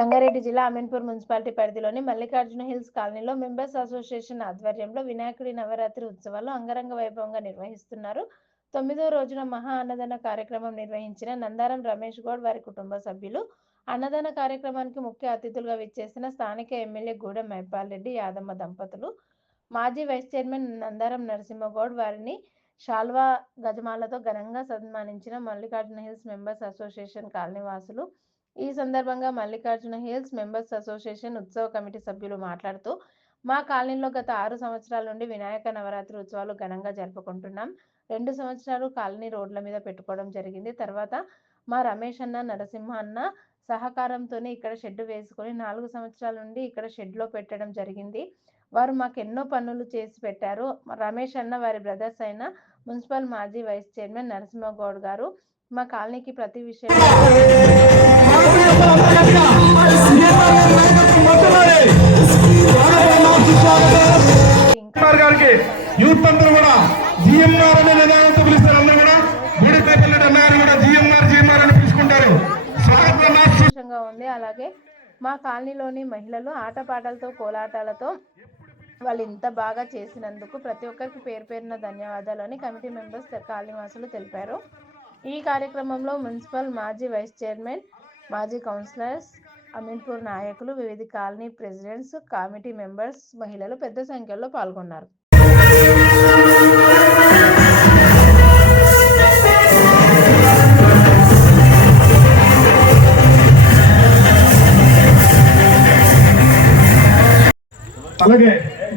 సంగారెడ్డి జిల్లా అమీన్పూర్ మున్సిపాలిటీ పరిధిలోని మల్లికార్జున హిల్స్ కాలనీలో మెంబర్స్ అసోసియేషన్ ఆధ్వర్యంలో వినాయకుడి నవరాత్రి ఉత్సవాలు అంగరంగ వైభవంగా నిర్వహిస్తున్నారు. తొమ్మిదో రోజున మహా అన్నదాన కార్యక్రమం నిర్వహించిన నందారం రమేష్ గౌడ్ వారి కుటుంబ సభ్యులు. అన్నదాన కార్యక్రమానికి ముఖ్య అతిథులుగా విచ్చేసిన స్థానిక ఎమ్మెల్యే గూడెం మహిపాల్ రెడ్డి యాదమ్మ దంపతులు మాజీ వైస్ చైర్మన్ నందారం నరసింహగౌడ్ వారిని షాల్వా గజమాలతో ఘనంగా సన్మానించిన Mallikarjuna hills members association colony వాసులు ఈ సందర్భంగా మల్లికార్జున హిల్స్ మెంబర్స్ అసోసియేషన్ ఉత్సవ కమిటీ సభ్యులు మాట్లాడుతూ మా కాలనీలో గత ఆరు సంవత్సరాల నుండి వినాయక నవరాత్రి ఉత్సవాలు ఘనంగా జరుపుకుంటున్నాం. రెండు సంవత్సరాలు కాలనీ రోడ్ల మీద పెట్టుకోవడం జరిగింది. తర్వాత మా రమేష్ అన్న నరసింహ అన్న సహకారంతోనే ఇక్కడ షెడ్ వేసుకొని నాలుగు సంవత్సరాల నుండి ఇక్కడ షెడ్లో పెట్టడం జరిగింది. వారు మాకు ఎన్నో పనులు చేసి పెట్టారు. రమేష్ అన్న వారి బ్రదర్స్ అయిన మున్సిపల్ మాజీ వైస్ చైర్మన్ నరసింహగౌడ్ గారు మా కాలనీకి ప్రతి విషయం కుమార్ గారికి యూత్ అందరూ కూడా జిఎంఆర్ అనే నినాదంతో పిలుస్తారు అందరూ కూడా. గూడిపల్లి అన్నగారు కూడా జిఎంఆర్ జిఎంఆర్ అని పిలుచుకుంటారు. స్వాగతం అన్న. సంతోషంగా ఉంది. అలాగే మా కాలనీలోని మహిళలు ఆటపాటలతో కోలాటాలతో వాళ్ళు ఇంత బాగా చేసినందుకు ప్రతి ఒక్కరికి పేరు పేరున ధన్యవాదాలు అని కమిటీ మెంబర్స్ కాలనీ వాసులు తెలిపారు. ఈ కార్యక్రమంలో మున్సిపల్ మాజీ వైస్ చైర్మన్ మాజీ కౌన్సిలర్స్ అమీన్పూర్ నాయకులు వివిధ కాలనీ ప్రెసిడెంట్స్ కమిటీ మెంబర్స్ మహిళలు పెద్ద సంఖ్యలో పాల్గొన్నారు. అలాగే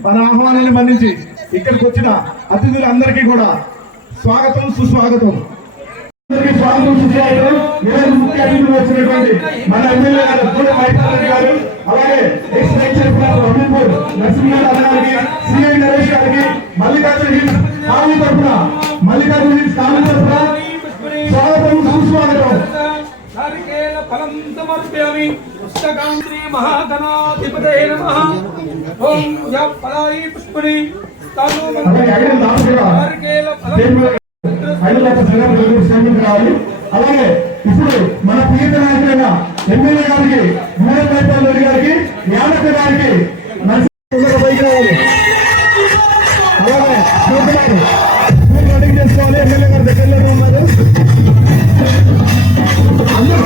మన ఆహ్వానాన్ని మన్నించి ఇక్కడికి వచ్చిన అతిథులందరికీ కూడా స్వాగతం సుస్వాగతం. స్వాగతం. సుస్వాగతం ఈరోజు ముఖ్య అతిథులు వచ్చినటువంటి మన ఎమ్మెల్యే గారు గూడ మైపాల్ గారు అలాగే ex vice chairman Ameenpur Narasimha గారికి సిఐ నరేష్ గారికి మల్లికార్జున హిల్స్ కాలనీ తరఫున మల్లికార్జున హిల్స్ కాలనీ తరఫున స్వాగతం సుస్వాగతం. నారికేల ఫలం సమర్పయామి. పుస్తకం శ్రీ మహాగణాధిపతయే నమః. ఓం యా ఫలాయి పుష్పని తాను అలాగే ఐదు దాసు కూడా నారికేల ఫలం స్టేట్మెంట్ రావాలి. అలాగే ఇప్పుడు మన ప్రియత నాయకులైన ఎమ్మెల్యే గారికి మూడో మైపాల్ రెడ్డి గారికి యాదవ్ గారికి నరసింహ పైకి రావాలి. అలాగే చేసుకోవాలి. ఎమ్మెల్యే గారి దగ్గరలో ఉన్నారు. అందరూ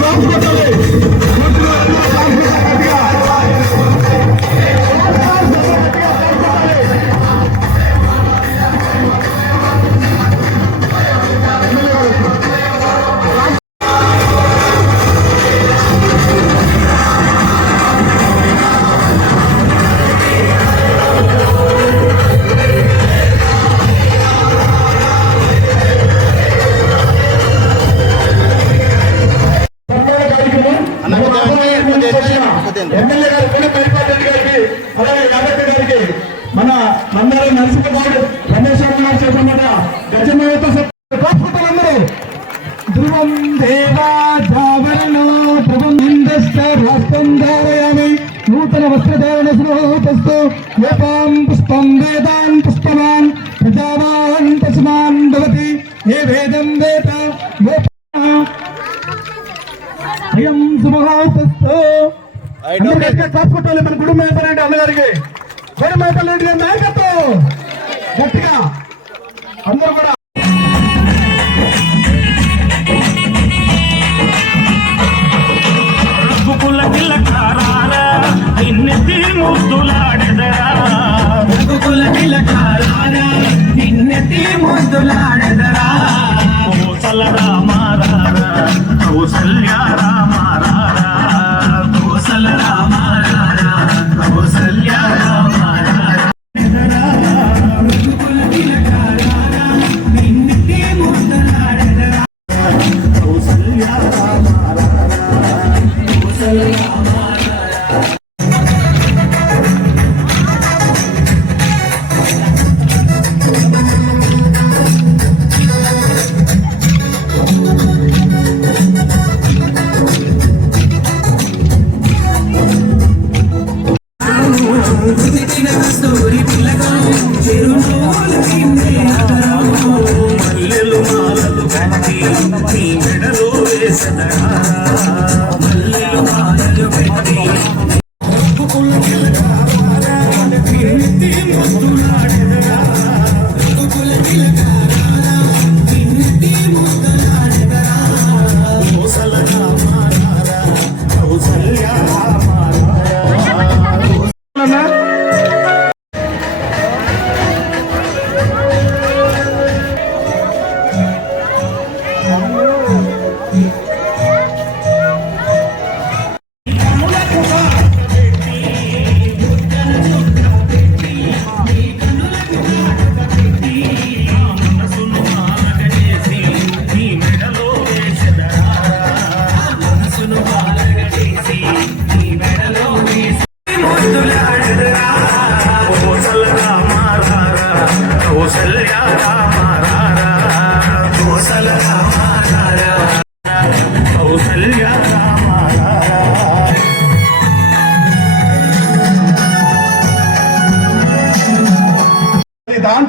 అయం శుభహాస్తు క్లాస్ కొట్టాలి మన గుడి మేపరెడ్డి అన్నగారికి. గుడి మేపరెడ్డి గారి నాయకత్వం. గట్టిగా. అందరూ కూడా. నిన్నెత్తి ముద్దులాడెదరా. రఘుకుల తిలకాలార कौशल्या रामा నీ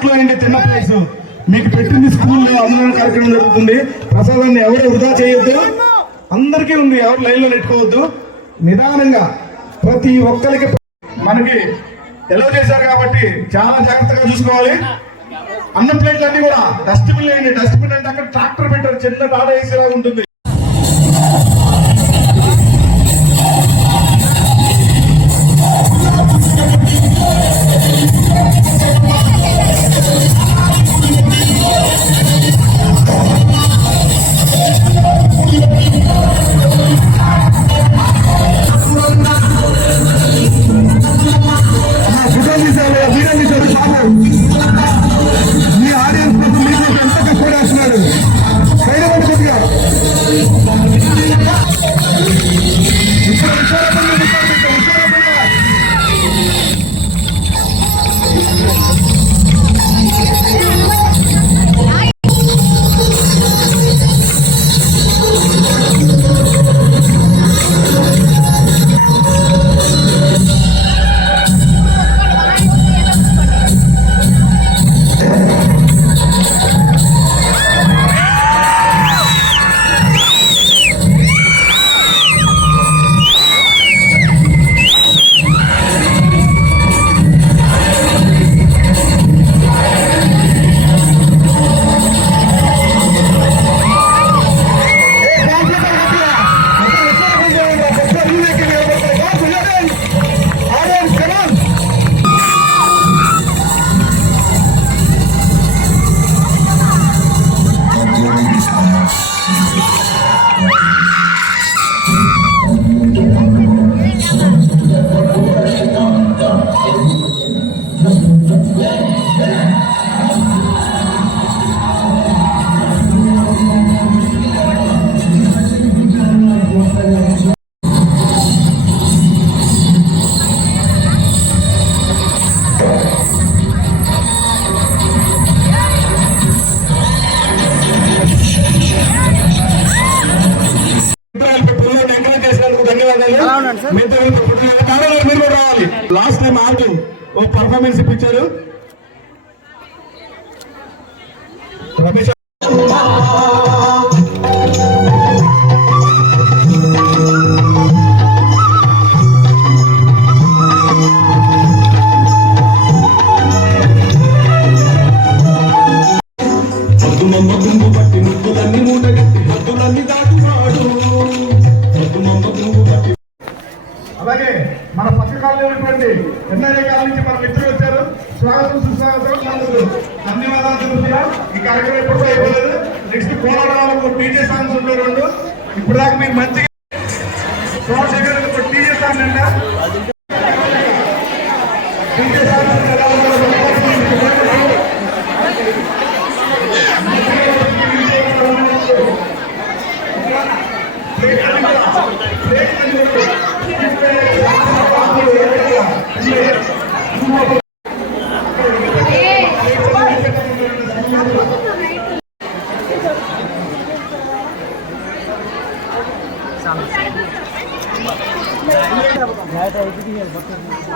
దాంట్లో ఏంటి చిన్న ప్లేస్ మీకు పెట్టింది స్కూల్లో అందరం కార్యక్రమం జరుగుతుంది. ప్రసాదాన్ని ఎవరు వృధా చేయొద్దు. అందరికీ ఉంది ఎవరు లైన్లో నెట్టుకోవద్దు నిదానంగా ప్రతి ఒక్కరికి మనకి ఎలా చేశారు కాబట్టి చాలా జాగ్రత్తగా చూసుకోవాలి. అన్న ప్లేట్లు అన్ని కూడా డస్ట్బిన్ వేయండి. డస్ట్బిన్ అంటే అక్కడ ట్రాక్టర్ పెట్టారు. చిన్న టాటా ఏసీలా ఉంటుంది. సోమశేఖర్ డీజే సాంగ్ అంట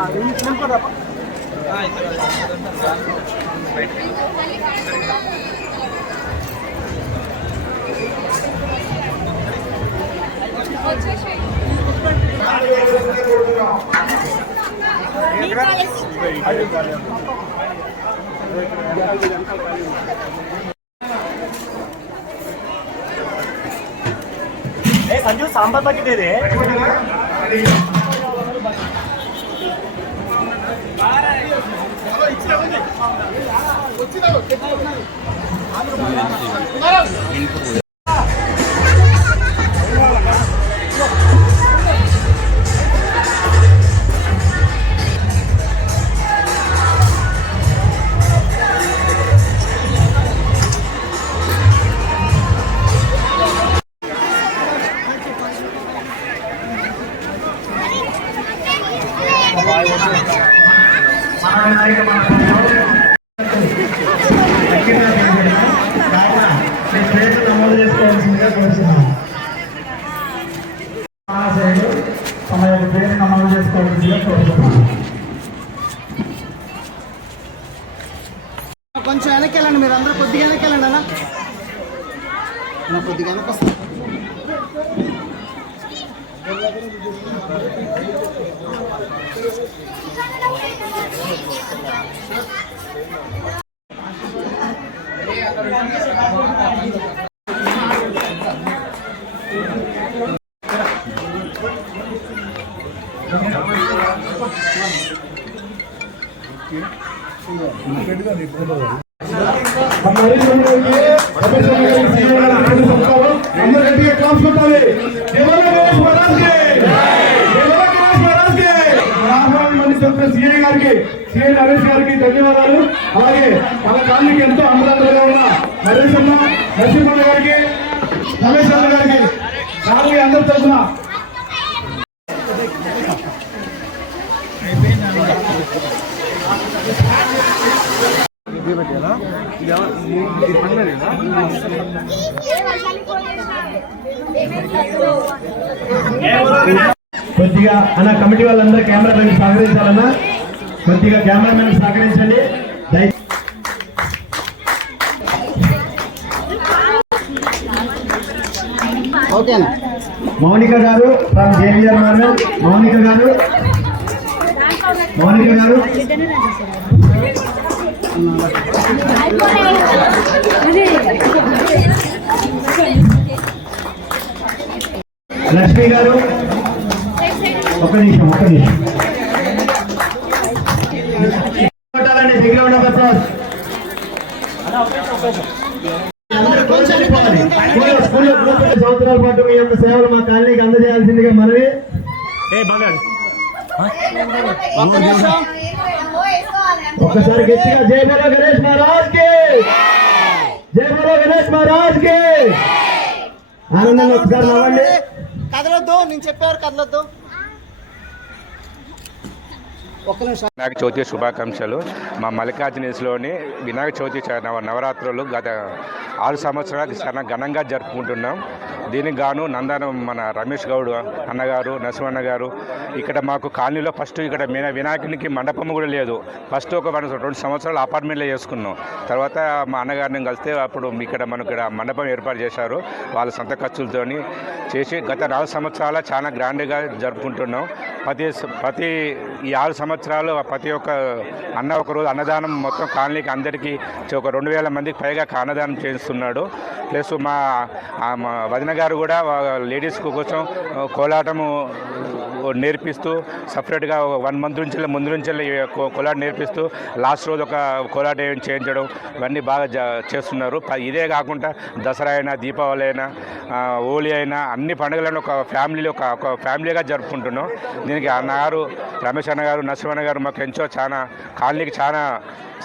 డీజే సాంగ్స్ ఎలా ఉందో సంజు సాంబార్ వెనక్కి వెళ్ళండి మీరు అందరూ కొద్దిగా వెనక్కి వెళ్ళండి అన్న అన్న, కొద్దిగా వెనక్కి వస్తా. గట్టిగా క్లాప్స్ సీఐ గారికి సీఐ నరేష్ గారికి ధన్యవాదాలు. అలాగే మన కాలనీకి ఎంతో అమరాంతలుగా ఉన్న నరేష్ అన్న నరసింహన్న గారికి రమేష్ అన్న గారికి కాలనీ అందరి తరఫున కొద్దిగా అన్న కమిటీ వాళ్ళందరూ కెమెరామెన్ సహకరించాలన్నా? కొద్దిగా కెమెరామెన్ సహకరించండి. దయ- ఓకే అన్న. మౌనిక గారు ఫ్రమ్ జేవిఆర్ మండల్ మౌనిక గారు. మౌనిక గారు. లక్ష్మి గారు ఒక నిమిషం ఒక నిమిషం. కొట్టాలండి దిగులో ఉన్న. స్కూల్లో సంవత్సరాల పాటు మీ యొక్క సేవలు మా కాలనీకి అందజేయాల్సిందిగా మనవి. ఏ బాగా. ఒక్కసారి గట్టిగా జై బలో గణేష్ మహారాజ్కి జై బలో గణేష్ మహారాజ్కి ఆనందంగా ఒకసారి నవ్వండి కదలొద్దు నేను చెప్పేవారు కదలొద్దు. వినాయక చవితి శుభాకాంక్షలు. మా మల్లికార్జునీస్లోని వినాయక చవితి నవరాత్రులు గత ఆరు సంవత్సరాలు చాలా ఘనంగా జరుపుకుంటున్నాం. దీనికి గాను నందనం మన రమేష్ గౌడ్ అన్నగారు నరసింహన్న గారు ఇక్కడ మాకు కాలనీలో ఫస్ట్ ఇక్కడ వినా వినాయకునికి మండపం కూడా లేదు. ఫస్ట్ ఒక వన్ రెండు సంవత్సరాలు అపార్ట్మెంట్లో చేసుకున్నాం. తర్వాత మా అన్నగారిని కలిస్తే అప్పుడు ఇక్కడ మనకు ఇక్కడ మండపం ఏర్పాటు చేశారు. వాళ్ళ సొంత ఖర్చులతోని చేసి గత నాలుగు సంవత్సరాల చాలా గ్రాండ్గా జరుపుకుంటున్నాం. ప్రతి ప్రతి ఈ ఆరు సంవత్సరాలు సంవత్సరాలు ప్రతి ఒక్క అన్న ఒక రోజు అన్నదానం మొత్తం కాలనీకి అందరికీ ఒక రెండు వేల మందికి పైగా అన్నదానం చేస్తున్నాడు. ప్లస్ మా మా వదిన గారు కూడా లేడీస్ కోసం కోలాటము నేర్పిస్తూ సపరేట్గా వన్ మంత్ నుంచి ముందు నుంచి కోలాట నేర్పిస్తూ లాస్ట్ రోజు ఒక కోలాట చేయించడం ఇవన్నీ బాగా చేస్తున్నారు. ఇదే కాకుండా దసరా అయినా దీపావళి అయినా హోలీ అయినా అన్ని పండుగలను ఒక ఫ్యామిలీలో ఒక ఫ్యామిలీగా జరుపుకుంటున్నాం. దీనికి అన్నగారు రమేష్ అన్న గారు నరసింహన్న గారు మాకు ఎంతో చాలా కాలనీకి చాలా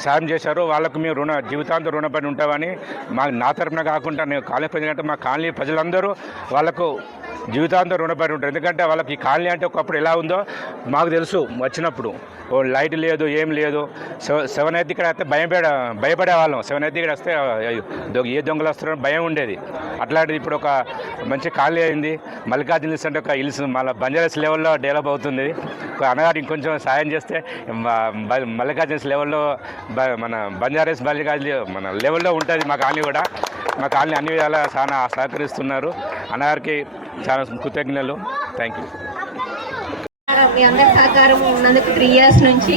సాయం చేశారు. వాళ్ళకు మేము రుణ జీవితాంతం రుణపడి ఉంటామని మా నా తరపున కాకుండా నేను కాలనీ ప్రజలంటే మా కాలనీ ప్రజలందరూ వాళ్ళకు జీవితాంతం రుణపడి ఉంటారు. ఎందుకంటే వాళ్ళకి కాలనీ అంటే ఒకప్పుడు ఎలా ఉందో మాకు తెలుసు వచ్చినప్పుడు. ఓ లైట్ లేదు ఏం లేదు. సెవెన్ అయితే ఇక్కడ వస్తే భయపడ భయపడే వాళ్ళం సెవెన్ అయితే ఇక్కడ వస్తే ఏ దొంగలు వస్తారో భయం ఉండేది. అట్లాంటిది ఇప్పుడు ఒక మంచి కాలనీ అయింది. మల్లికార్జున హిల్స్ అంటే ఒక హిల్స్ మళ్ళీ బంజారాస్ లెవెల్లో డెవలప్ అవుతుంది. ఒక అన్నగారు ఇంకొంచెం సాయం చేస్తే మల్లికార్జున లెవెల్లో బ- మన బంజారాస్ మల్లికార్జున మన లెవెల్లో ఉంటుంది మా కాలనీ కూడా. మా కాలనీ అన్ని విధాలా చాలా సహకరిస్తున్నారు. అన్నగారికి చాలా కృతజ్ఞతలు. థ్యాంక్ యూ మీ అందరి సహకారం ఉన్నందుకు త్రీ ఇయర్స్ నుంచి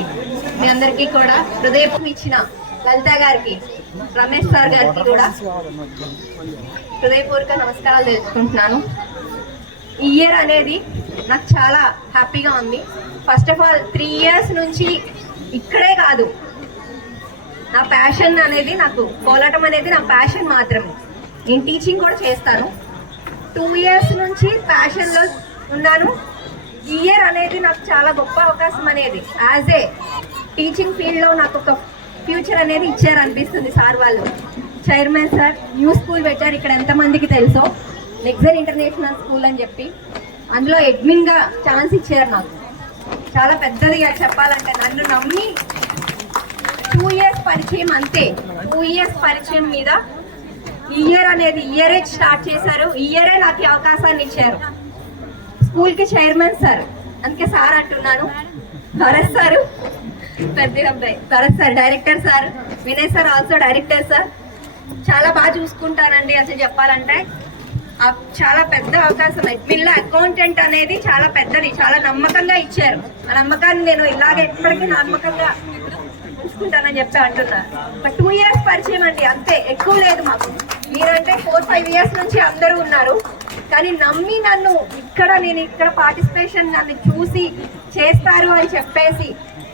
మీ అందరికీ కూడా హృదయపూర్వకం ఇచ్చిన లలిత గారికి రమేష్ సార్ గారికి కూడా హృదయపూర్వక నమస్కారాలు తెలుసుకుంటున్నాను. ఈ ఇయర్ అనేది నాకు చాలా హ్యాపీగా ఉంది. First of all three years నుంచి ఇక్కడే కాదు. నా ప్యాషన్ అనేది నాకు కోలాటం అనేది నా ప్యాషన్ మాత్రమే. నేను టీచింగ్ కూడా చేస్తాను. టూ ఇయర్స్ నుంచి ప్యాషన్లో ఉన్నాను. ఈ ఇయర్ అనేది నాకు చాలా గొప్ప అవకాశం అనేది. యాజ్ ఏ టీచింగ్ ఫీల్డ్లో నాకు ఒక ఫ్యూచర్ అనేది ఇచ్చారు అనిపిస్తుంది సార్ వాళ్ళు. చైర్మన్ సార్ న్యూ స్కూల్ పెట్టారు. ఇక్కడ ఎంతమందికి తెలుసో? లెగ్జర్ ఇంటర్నేషనల్ స్కూల్ అని చెప్పి. అందులో అడ్మిన్గా ఛాన్స్ ఇచ్చారు నాకు. చాలా పెద్దదిగా చెప్పాలంటే. నన్ను నమ్మి టూ ఇయర్స్ పరిచయం అంతే. టూ ఇయర్స్ పరిచయం మీద ఇయర్ అనేది ఇయరే స్టార్ట్ చేశారు. ఇయరే నాకు ఈ అవకాశాన్ని ఇచ్చారు. స్కూల్కి చైర్మన్ సార్ అందుకే సార్ అంటున్నాను. భరత్ సార్. పెద్ద అబ్బాయి. Bharat sir director sir Vinay sir also director sir చాలా బాగా చూసుకుంటానండి అసలు చెప్పాలంటే. చాలా పెద్ద అవకాశం. అడ్మిన్ అకౌంటెంట్ అనేది చాలా పెద్దది. చాలా నమ్మకంగా ఇచ్చారు. ఆ నమ్మకాన్ని నేను ఇలాగే ఎప్పటికీ నమ్మకంగా చూసుకుంటానని చెప్పి అంటున్నారు ఒక టూ ఇయర్స్ పరిచయం అండి అంతే. ఎక్కువ లేదు మాకు. మీరంటే ఫోర్ ఫైవ్ ఇయర్స్ నుంచి అందరూ ఉన్నారు. కానీ నమ్మి నన్ను ఇక్కడ నేను ఇక్కడ పార్టిసిపేషన్ నన్ను చూసి చేస్తారు అని చెప్పేసి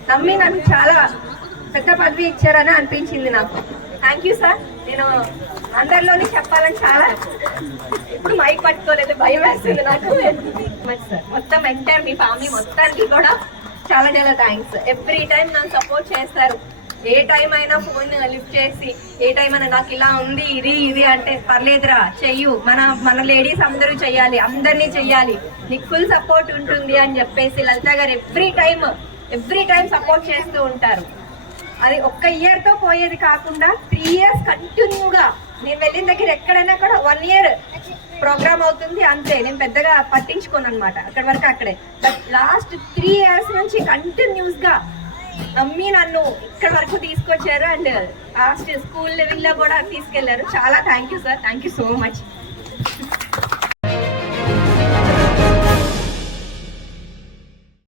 నమ్మి నన్ను చాలా పెద్ద పదవి ఇచ్చారని అనిపించింది నాకు. థ్యాంక్ యూ సార్ నేను అందరిలోని చెప్పాలని చాలా ఇప్పుడు మైక్ పట్టుకోలేదు భయం వేస్తుంది నాకు. సార్ మొత్తం ఎంటైర్ మీ ఫ్యామిలీ మొత్తానికి కూడా చాలా చాలా థ్యాంక్స్ ఎవ్రీ టైం నన్ను సపోర్ట్ చేస్తారు. ఏ టైం అయినా ఫోన్ లిఫ్ట్ చేసి ఏ టైం అయినా నాకు ఇలా ఉంది ఇది ఇది అంటే పర్లేదురా చెయ్యు. మన మన లేడీస్ అందరూ చెయ్యాలి అందరినీ చెయ్యాలి. నీకు ఫుల్ సపోర్ట్ ఉంటుంది అని చెప్పేసి లలిత గారు every time every time support చేస్తూ ఉంటారు. అది ఒక్క ఇయర్తో పోయేది కాకుండా త్రీ ఇయర్స్ కంటిన్యూగా నేను వెళ్ళిన దగ్గర ఎక్కడైనా కూడా వన్ ఇయర్ ప్రోగ్రామ్ అవుతుంది అంతే. నేను పెద్దగా పట్టించుకోను అనమాట అక్కడి వరకు అక్కడే. బట్ లాస్ట్ త్రీ ఇయర్స్ నుంచి కంటిన్యూస్గా అమ్మి నన్ను ఇక్కడ వరకు తీసుకొచ్చారు అండ్ లాస్ట్ స్కూల్ లెవెల్లో కూడా తీసుకెళ్ళారు. చాలా thank you sir. Thank you so much.